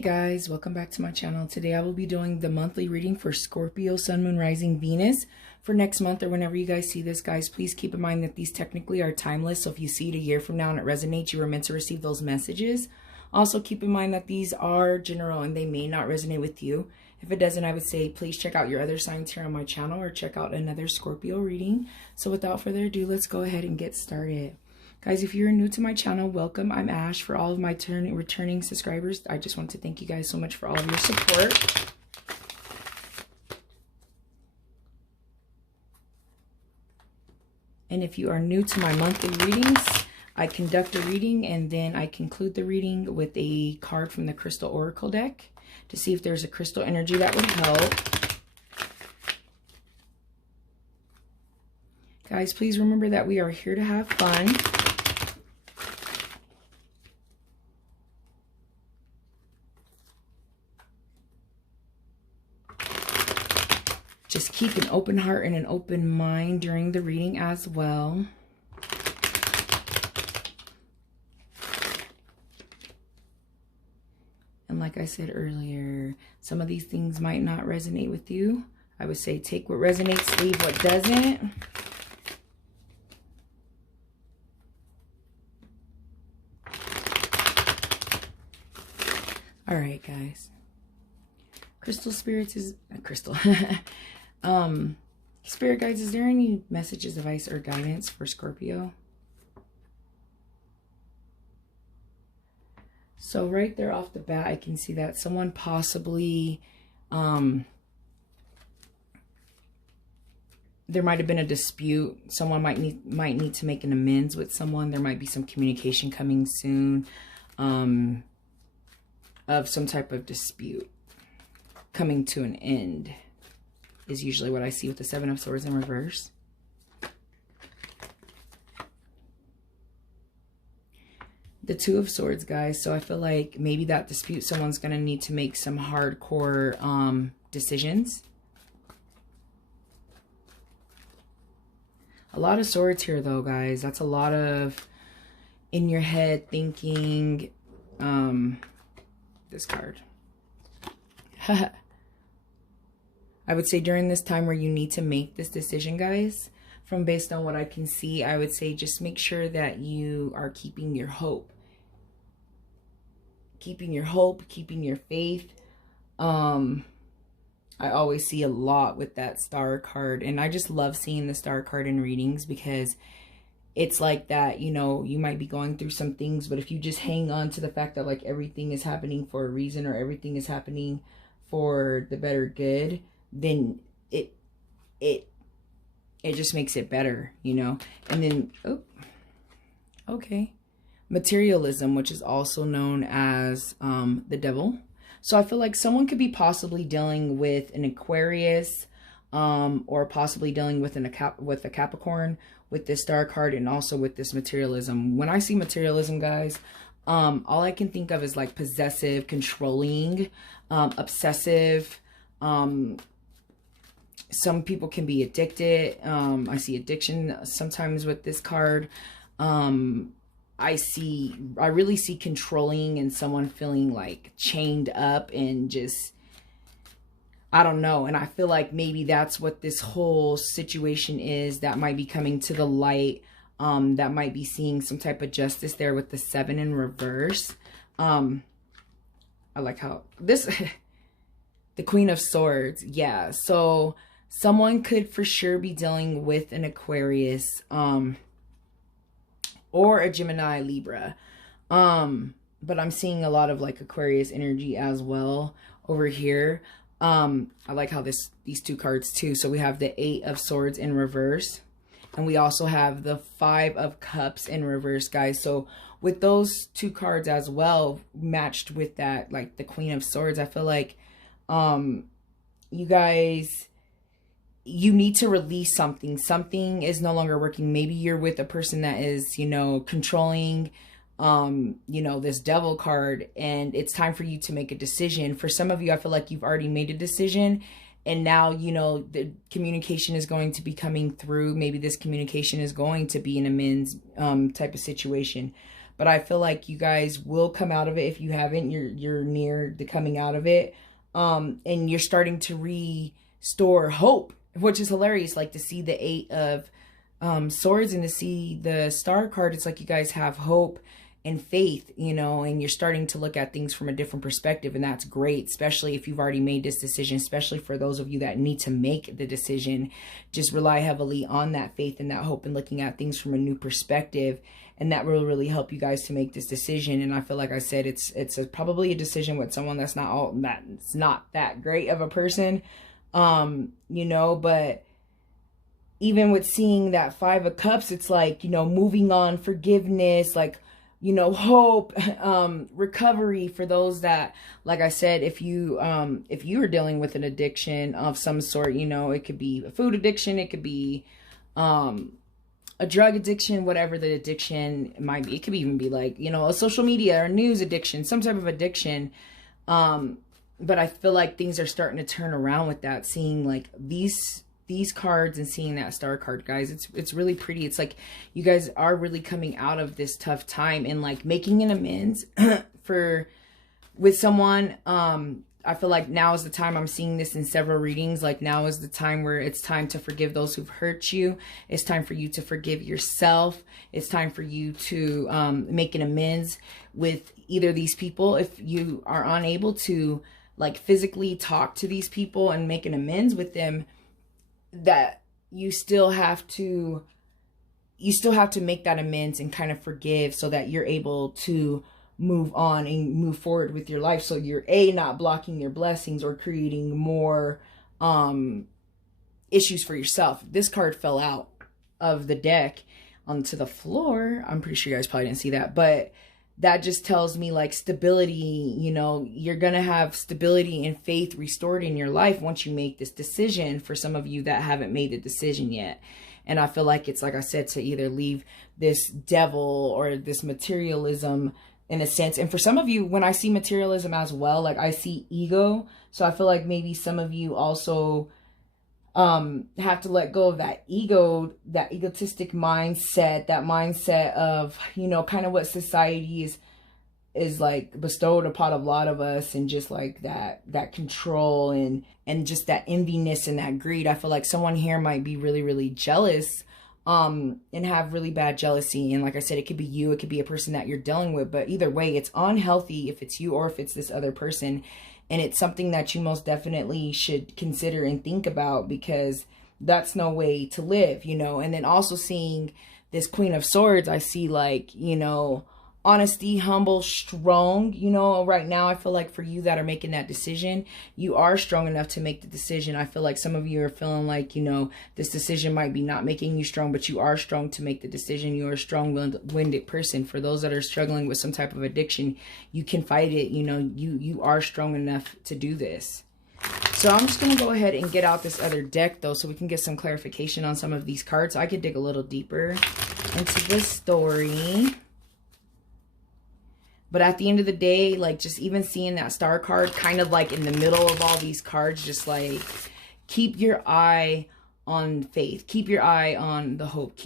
Guys, welcome back to my channel. Today I will be doing the monthly reading for Scorpio, Sun, Moon, Rising, Venus for next month or whenever you guys see this. Guys, please keep in mind that these technically are timeless. So if you see it a year from now and it resonates, you were meant to receive those messages. Also keep in mind that these are general and they may not resonate with you. If it doesn't, I would say please check out your other signs here on my channel or check out another Scorpio reading. So without further ado, let's go ahead and get started. Guys, if you're new to my channel, welcome. I'm Ash. For all of my returning subscribers, I just want to thank you guys so much for all of your support. And if you are new to my monthly readings, I conduct a reading and then I conclude the reading with a card from the Crystal Oracle deck to see if there's a crystal energy that would help. Guys, please remember that we are here to have fun. Just keep an open heart and an open mind during the reading as well. And like I said earlier, some of these things might not resonate with you. I would say take what resonates, leave what doesn't. All right, guys. Crystal spirits is crystal. Spirit guides, is there any messages, advice, or guidance for Scorpio? So right there off the bat, I can see that someone possibly, there might have been a dispute. Someone might need to make an amends with someone. There might be some communication coming soon, of some type of dispute coming to an end is usually what I see with the Seven of Swords in reverse. The Two of Swords, guys. So I feel like maybe that dispute, someone's going to need to make some hardcore decisions. A lot of swords here, though, guys. That's a lot of in your head thinking. This card. I would say during this time where you need to make this decision, guys, from based on what I can see, I would say just make sure that you are keeping your hope. Keeping your hope, keeping your faith. I always see a lot with that Star card, and I just love seeing the Star card in readings because it's like that, you know, you might be going through some things, but if you just hang on to the fact that like everything is happening for a reason or everything is happening for the better good, then it just makes it better, you know. And then, oh, okay, materialism, which is also known as the devil. So I feel like someone could be possibly dealing with an Aquarius, or possibly dealing with a Capricorn with this Star card, and also with this materialism. When I see materialism, guys, all I can think of is like possessive, controlling, obsessive. Some people can be addicted. I see addiction sometimes with this card. I really see controlling and someone feeling like chained up and just, I don't know. And I feel like maybe that's what this whole situation is that might be coming to the light. That might be seeing some type of justice there with the 7 in reverse. I like how this, the Queen of Swords. Yeah. So someone could for sure be dealing with an Aquarius, or a Gemini, Libra. But I'm seeing a lot of like Aquarius energy as well over here. I like how these two cards too. So we have the 8 of Swords in reverse, and we also have the 5 of Cups in reverse, guys. So with those two cards as well, matched with that, like the Queen of Swords, I feel like, you guys, you need to release something. Something is no longer working. Maybe you're with a person that is, you know, controlling, you know, this devil card, and it's time for you to make a decision. For some of you, I feel like you've already made a decision, and now, you know, the communication is going to be coming through. Maybe this communication is going to be an amends type of situation. but I feel like you guys will come out of it. If you haven't, you're near the coming out of it. And you're starting to restore hope, which is hilarious. Like to see the 8 of Swords and to see the Star card, it's like you guys have hope and faith, you know, and you're starting to look at things from a different perspective, and that's great, especially if you've already made this decision, especially for those of you that need to make the decision. Just rely heavily on that faith and that hope and looking at things from a new perspective, and that will really help you guys to make this decision. And I feel like I said, it's probably a decision with someone that's not that great of a person, you know, but even with seeing that 5 of Cups, it's like, you know, moving on, forgiveness, like, you know, hope, recovery for those that, like I said, if you are dealing with an addiction of some sort, you know, it could be a food addiction, it could be a drug addiction, whatever the addiction might be. It could even be like, you know, a social media or news addiction, some type of addiction. But I feel like things are starting to turn around with that, seeing like these cards and seeing that Star card, guys. It's really pretty. It's like you guys are really coming out of this tough time and like making an amends with someone. I feel like now is the time. I'm seeing this in several readings. Like now is the time where it's time to forgive those who've hurt you. It's time for you to forgive yourself. It's time for you to make an amends with either these people. If you are unable to like physically talk to these people and make an amends with them, that you still have to make that amends and kind of forgive, so that you're able to move on and move forward with your life. So you're not blocking your blessings or creating more issues for yourself. This card fell out of the deck onto the floor. I'm pretty sure you guys probably didn't see that, but that just tells me like stability. You know, you're going to have stability and faith restored in your life once you make this decision, for some of you that haven't made the decision yet. And I feel like it's, like I said, to either leave this devil or this materialism in a sense. And for some of you, when I see materialism as well, like I see ego. So I feel like maybe some of you also have to let go of that ego, that egotistic mindset, that mindset of, you know, kind of what society is like bestowed upon a lot of us, and just like that control and just that enviness and that greed. I feel like someone here might be really, really jealous, and have really bad jealousy. And like I said, it could be you, it could be a person that you're dealing with, but either way, it's unhealthy if it's you or if it's this other person. And it's something that you most definitely should consider and think about, because that's no way to live, you know. And then also seeing this Queen of Swords, I see like, you know, honesty, humble, strong. You know, right now I feel like for you that are making that decision, you are strong enough to make the decision. I feel like some of you are feeling like, you know, this decision might be not making you strong, but you are strong to make the decision. You are a strong-winded person. For those that are struggling with some type of addiction, you can fight it. You know, you are strong enough to do this. So I'm just going to go ahead and get out this other deck, though, so we can get some clarification on some of these cards. I could dig a little deeper into this story. But at the end of the day, like just even seeing that Star card kind of like in the middle of all these cards, just like keep your eye on faith, keep your eye on the hope,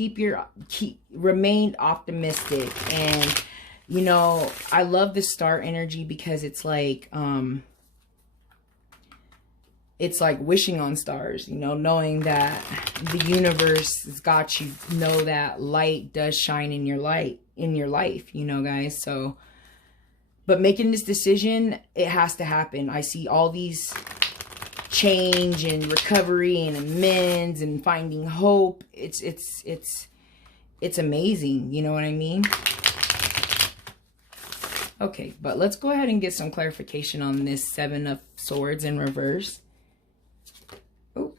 remain optimistic. And, you know, I love the Star energy because it's like wishing on stars, you know, knowing that the universe has got you, know that light does shine in your life, you know, guys. So, but making this decision, it has to happen. I see all these change and recovery and amends and finding hope. It's amazing. You know what I mean? Okay, but let's go ahead and get some clarification on this 7 of Swords in reverse. Oh,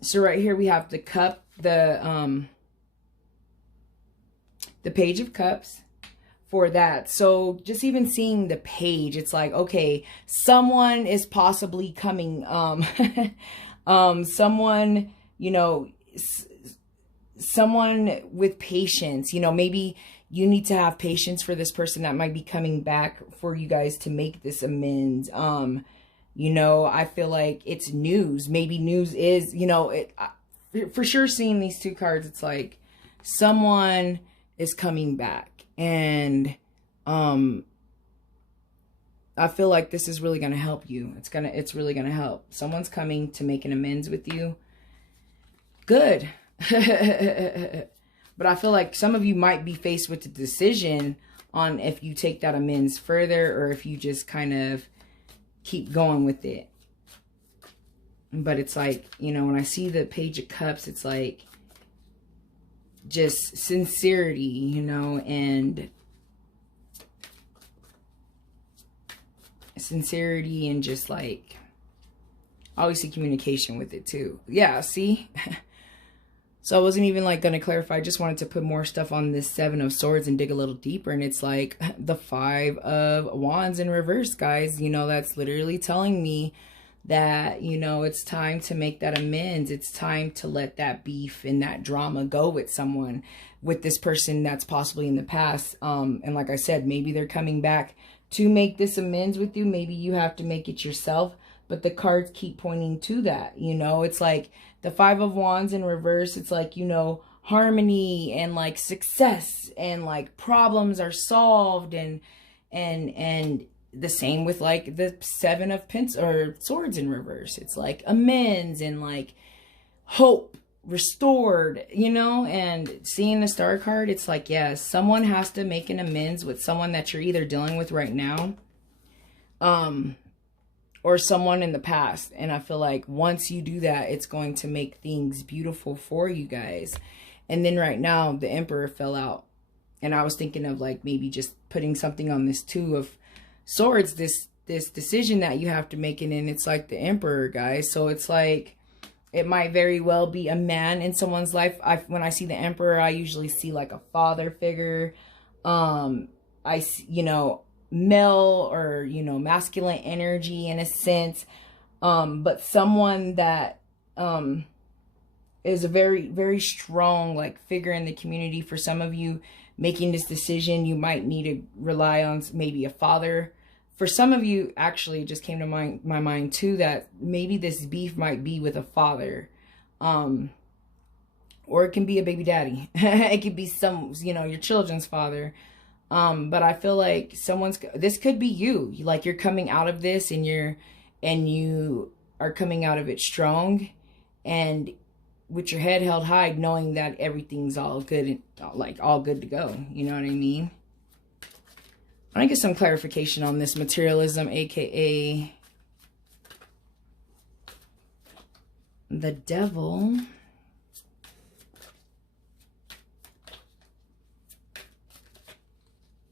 so right here we have the cup, the Page of Cups. For that. So just even seeing the page, it's like, okay, someone is possibly coming, someone, you know, someone with patience, you know, maybe you need to have patience for this person that might be coming back for you guys to make this amends. You know, I feel like it's news. Maybe news is, you know, for sure seeing these 2 cards, it's like someone is coming back. And I feel like this is really going to help you. It's really going to help. Someone's coming to make an amends with you. Good. But I feel like some of you might be faced with the decision on if you take that amends further or if you just kind of keep going with it. But it's like, you know, when I see the Page of Cups, it's like just sincerity, you know, and sincerity and just like obviously communication with it too. Yeah, see? So I wasn't even like going to clarify. I just wanted to put more stuff on this Seven of Swords and dig a little deeper. And it's like the Five of Wands in reverse, guys. You know, that's literally telling me that, you know, it's time to make that amends. It's time to let that beef and that drama go with someone, with this person that's possibly in the past. And like I said, maybe they're coming back to make this amends with you. Maybe you have to make it yourself. But the cards keep pointing to that, you know. It's like the Five of Wands in reverse. It's like, you know, harmony and like success and like problems are solved, and the same with like the Seven of Swords in reverse. It's like amends and like hope restored, you know. And seeing the Star card, it's like, yes, someone has to make an amends with someone that you're either dealing with right now, or someone in the past. And I feel like once you do that, it's going to make things beautiful for you guys. And then right now, the Emperor fell out. And I was thinking of like maybe just putting something on this Two of Swords, this decision that you have to make it in. It's like the Emperor, guys. So it's like, it might very well be a man in someone's life. When I see the Emperor, I usually see like a father figure. I see, you know, male or, you know, masculine energy in a sense, but someone that is a very, very strong like figure in the community. For some of you making this decision, you might need to rely on maybe a father. For some of you, actually, it just came to my mind too, that maybe this beef might be with a father, or it can be a baby daddy. It could be some, you know, your children's father. But I feel like this could be you. Like you're coming out of this and you are coming out of it strong and with your head held high, knowing that everything's all good and like all good to go. You know what I mean? I want to get some clarification on this materialism, aka the Devil.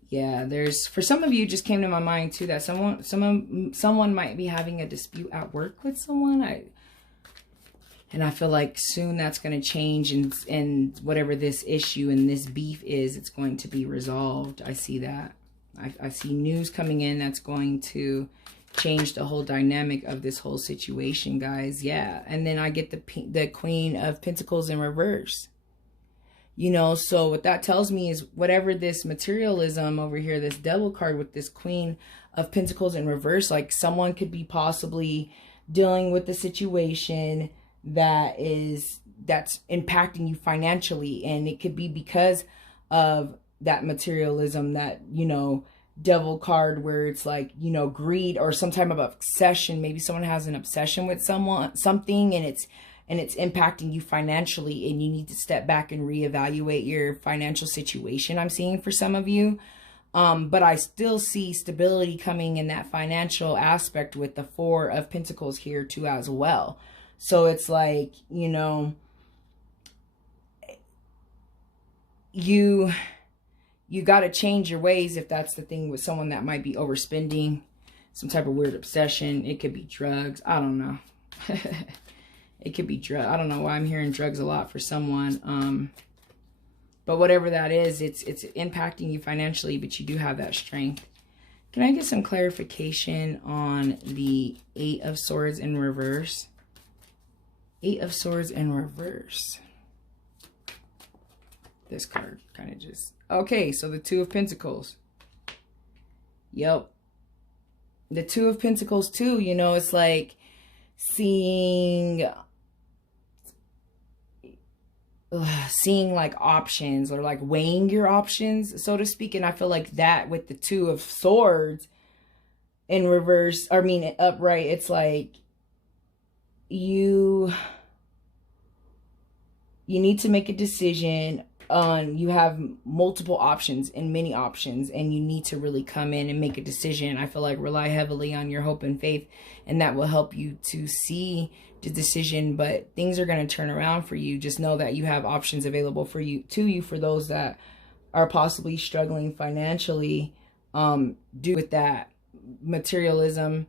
Yeah, for some of you, just came to my mind too that someone might be having a dispute at work with someone. And I feel like soon that's going to change, and whatever this issue and this beef is, it's going to be resolved. I see that. I see news coming in that's going to change the whole dynamic of this whole situation, guys. Yeah, and then I get the Queen of Pentacles in reverse. You know, so what that tells me is whatever this materialism over here, this Devil card with this Queen of Pentacles in reverse, like someone could be possibly dealing with the situation that's impacting you financially. And it could be because of that materialism, that, you know, Devil card where it's like, you know, greed or some type of obsession. Maybe someone has an obsession with something and it's impacting you financially, and you need to step back and reevaluate your financial situation. I'm seeing for some of you. But I still see stability coming in that financial aspect with the Four of Pentacles here too as well. So it's like, you know, you got to change your ways if that's the thing with someone that might be overspending, some type of weird obsession. It could be drugs. I don't know. It could be drug. I don't know why I'm hearing drugs a lot for someone. But whatever that is, it's impacting you financially, but you do have that strength. Can I get some clarification on the Eight of Swords in reverse? Eight of Swords in reverse. This card kind of just... Okay, so the Two of Pentacles. Yep. The Two of Pentacles too, you know, it's like seeing... seeing like options, or like weighing your options, so to speak. And I feel like that with the Two of Swords in reverse, I mean upright, it's like you need to make a decision on, you have multiple options and many options, and you need to really come in and make a decision. I feel like rely heavily on your hope and faith, and that will help you to see the decision. But things are going to turn around for you. Just know that you have options available for you, for those that are possibly struggling financially, due with that materialism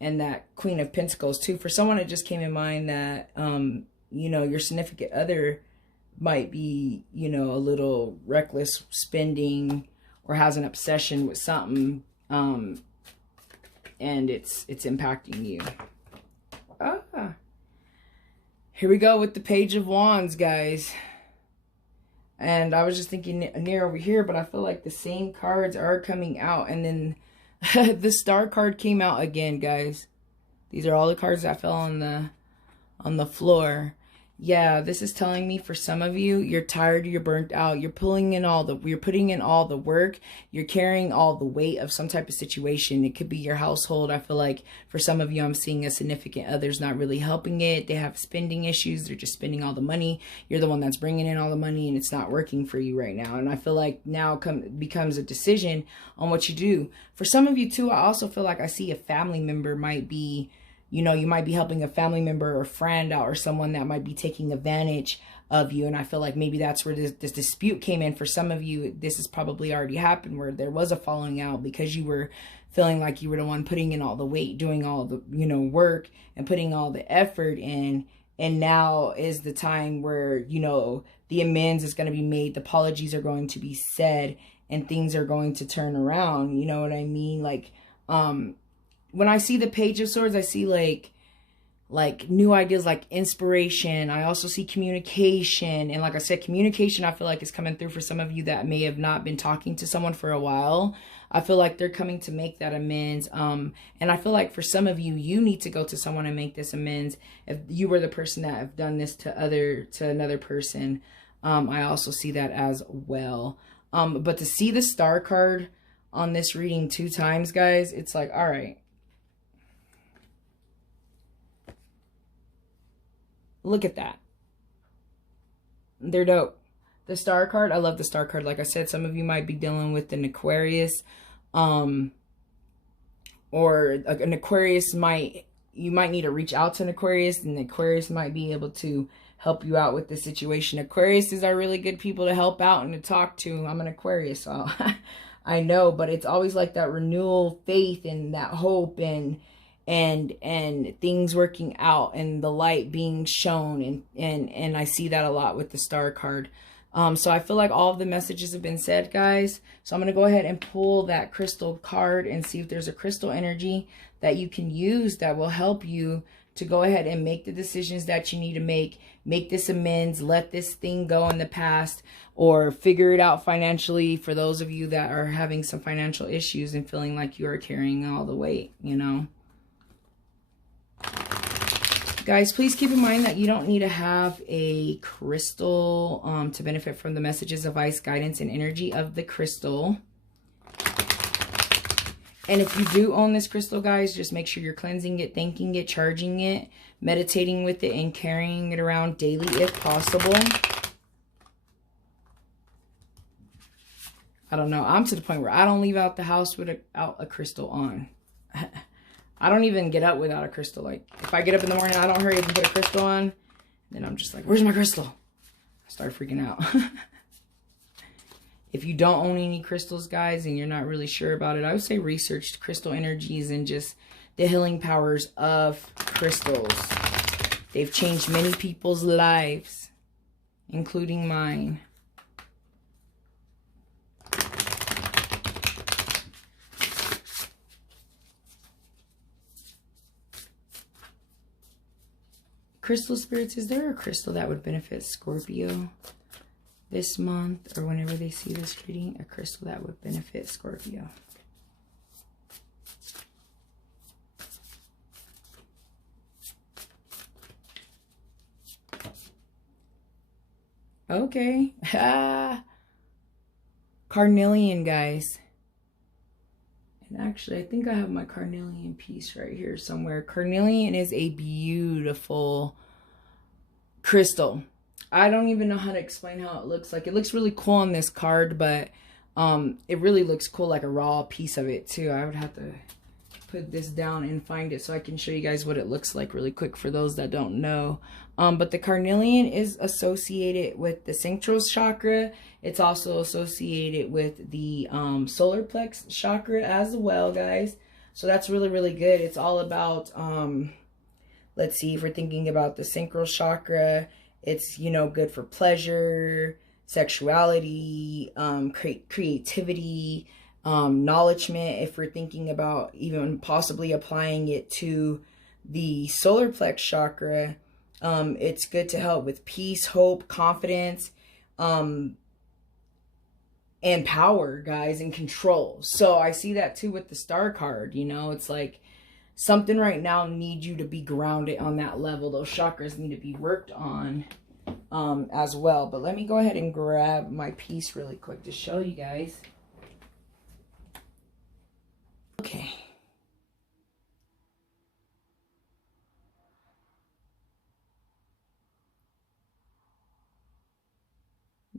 and that Queen of Pentacles too. For someone, it just came in mind that you know, your significant other might be, you know, a little reckless spending, or has an obsession with something, and it's impacting you. Here we go with the Page of Wands, guys. And I was just thinking near over here, but I feel like the same cards are coming out. And then the Star card came out again, guys. These are all the cards that fell on the floor. Yeah, this is telling me for some of you, you're tired, you're burnt out, you're putting in all the work, you're carrying all the weight of some type of situation. It could be your household. I feel like for some of you, I'm seeing a significant other's not really helping it. They have spending issues. They're just spending all the money. You're the one that's bringing in all the money, and it's not working for you right now. And I feel like now becomes a decision on what you do. For some of you too, I also feel like I see a family member might be, you know, you might be helping a family member or friend out, or someone that might be taking advantage of you. And I feel like maybe that's where this dispute came in. For some of you, this has probably already happened, where there was a falling out because you were feeling like you were the one putting in all the weight, doing all the, you know, work and putting all the effort in. And now is the time where, you know, the amends is going to be made. The apologies are going to be said, and things are going to turn around. You know what I mean? Like, when I see the Page of Swords, I see like new ideas, like inspiration. I also see communication. And like I said, communication, I feel like is coming through for some of you that may have not been talking to someone for a while. I feel like they're coming to make that amends. And I feel like for some of you, you need to go to someone and make this amends. If you were the person that have done this to another person, I also see that as well. But to see the Star card on this reading 2 times, guys, it's like, all right. Look at that. They're dope. The Star card, I love the Star card. Like I said, some of you might be dealing with an Aquarius, or an Aquarius you might need to reach out to an Aquarius, and the Aquarius might be able to help you out with the situation. Aquariuses are really good people to help out and to talk to. I'm an Aquarius, so I know, but it's always like that renewal, faith, and that hope, and things working out, and the light being shown, and I see that a lot with the Star card. So I feel like all of the messages have been said, guys. So I'm going to go ahead and pull that crystal card and see if there's a crystal energy that you can use that will help you to go ahead and make the decisions that you need to make this amends, let this thing go in the past, or figure it out financially for those of you that are having some financial issues and feeling like you are carrying all the weight, you know. Guys, please keep in mind that you don't need to have a crystal to benefit from the messages, advice, guidance, and energy of the crystal. And if you do own this crystal, guys, just make sure you're cleansing it, thanking it, charging it, meditating with it, and carrying it around daily if possible. I don't know. I'm to the point where I don't leave out the house without a crystal on. I don't even get up without a crystal. Like, if I get up in the morning, I don't hurry up and put a crystal on. Then I'm just like, where's my crystal? I start freaking out. If you don't own any crystals, guys, and you're not really sure about it, I would say research crystal energies and just the healing powers of crystals. They've changed many people's lives, including mine. Crystal spirits, is there a crystal that would benefit Scorpio this month, or whenever they see this reading? A crystal that would benefit Scorpio. Okay. Carnelian, guys. And actually, I think I have my carnelian piece right here somewhere. Carnelian is a beautiful crystal. I don't even know how to explain how it looks like. It looks really cool on this card, but it really looks cool, like a raw piece of it too. I would have to put this down and find it so I can show you guys what it looks like really quick for those that don't know. But the carnelian is associated with the central chakra. It's also associated with the solar plex chakra as well, guys. So that's really, really good. It's all about, let's see, if we're thinking about the sacral chakra, it's, you know, good for pleasure, sexuality, creativity, knowledgement. If we're thinking about even possibly applying it to the solar plex chakra, it's good to help with peace, hope, confidence, and power, guys, and control. So I see that too with the star card. You know, it's like something right now needs you to be grounded on that level. Those chakras need to be worked on as well. But let me go ahead and grab my piece really quick to show you guys. Okay.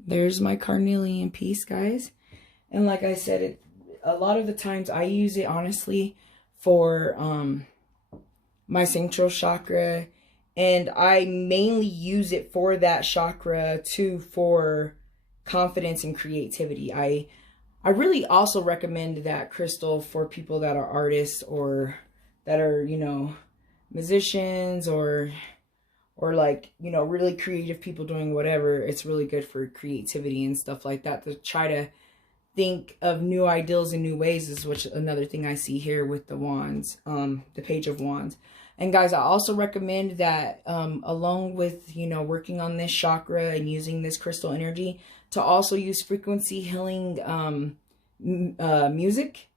There's my carnelian piece, guys. And like I said, a lot of the times I use it honestly for my central chakra, and I mainly use it for that chakra too, for confidence and creativity. I really also recommend that crystal for people that are artists or that are, you know, musicians or like, you know, really creative people doing whatever. It's really good for creativity and stuff like that, to try to think of new ideals and new ways, is which another thing I see here with the wands, the Page of Wands. And guys, I also recommend that along with, you know, working on this chakra and using this crystal energy, to also use frequency healing music.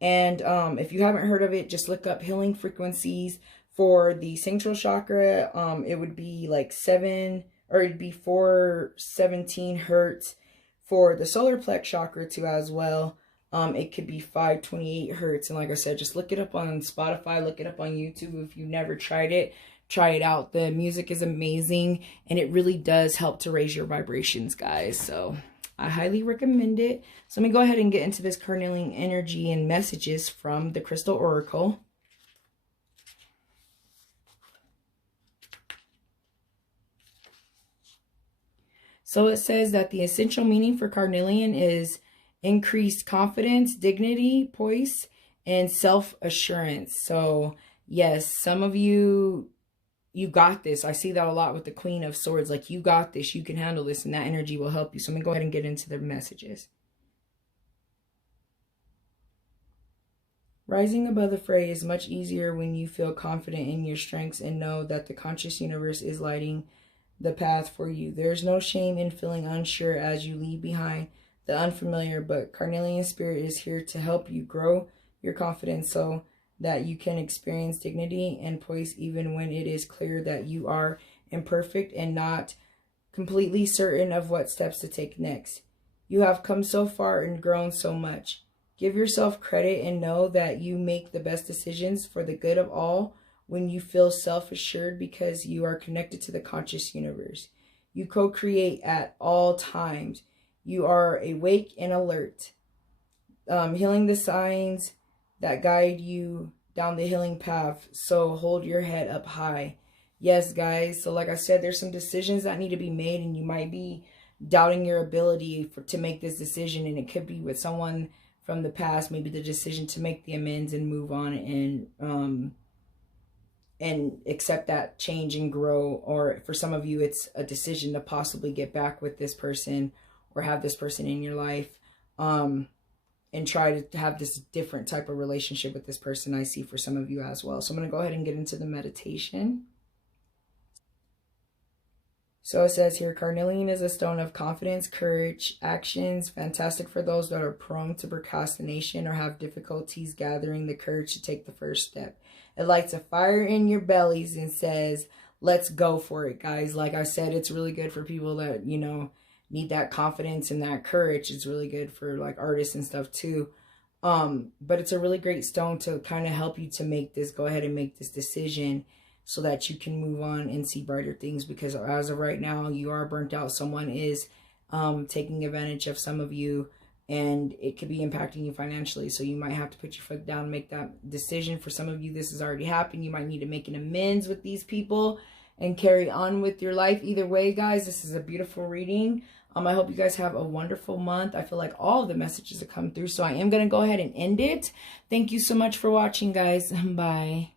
And if you haven't heard of it, just look up healing frequencies. For the central chakra, it would be like 417 hertz. For the solar plex chakra too as well, it could be 528 hertz. And like I said, just look it up on Spotify, look it up on YouTube. If you've never tried it, try it out. The music is amazing, and it really does help to raise your vibrations, guys. So I highly recommend it. So let me go ahead and get into this carnelian energy and messages from the Crystal Oracle. So it says that the essential meaning for carnelian is increased confidence, dignity, poise, and self-assurance. So yes, some of you got this. I see that a lot with the Queen of Swords. Like, you got this, you can handle this, and that energy will help you. So let me go ahead and get into the messages. Rising above the fray is much easier when you feel confident in your strengths and know that the conscious universe is lighting the path for you. There's no shame in feeling unsure as you leave behind the unfamiliar, but Carnelian Spirit is here to help you grow your confidence so that you can experience dignity and poise even when it is clear that you are imperfect and not completely certain of what steps to take next. You have come so far and grown so much. Give yourself credit and know that you make the best decisions for the good of all when you feel self-assured, because you are connected to the conscious universe. You co-create at all times. You are awake and alert, healing the signs that guide you down the healing path. So hold your head up high. Yes, guys. So like I said, there's some decisions that need to be made, and you might be doubting your ability to make this decision. And it could be with someone from the past, maybe the decision to make the amends and move on and accept that change and grow. Or for some of you, it's a decision to possibly get back with this person or have this person in your life, and try to have this different type of relationship with this person. I see for some of you as well. So I'm going to go ahead and get into the meditation. So it says here, carnelian is a stone of confidence, courage, actions, fantastic for those that are prone to procrastination or have difficulties gathering the courage to take the first step. It lights a fire in your bellies and says, let's go for it, guys. Like I said, it's really good for people that, you know, need that confidence and that courage. It's really good for like artists and stuff too. But it's a really great stone to kind of help you to make this, go ahead and make this decision so that you can move on and see brighter things, because as of right now, you are burnt out. Someone is taking advantage of some of you, and it could be impacting you financially. So you might have to put your foot down and make that decision. For some of you, this has already happened. You might need to make an amends with these people and carry on with your life. Either way, guys, this is a beautiful reading. I hope you guys have a wonderful month. I feel like all of the messages have come through, so I am going to go ahead and end it. Thank you so much for watching, guys. Bye.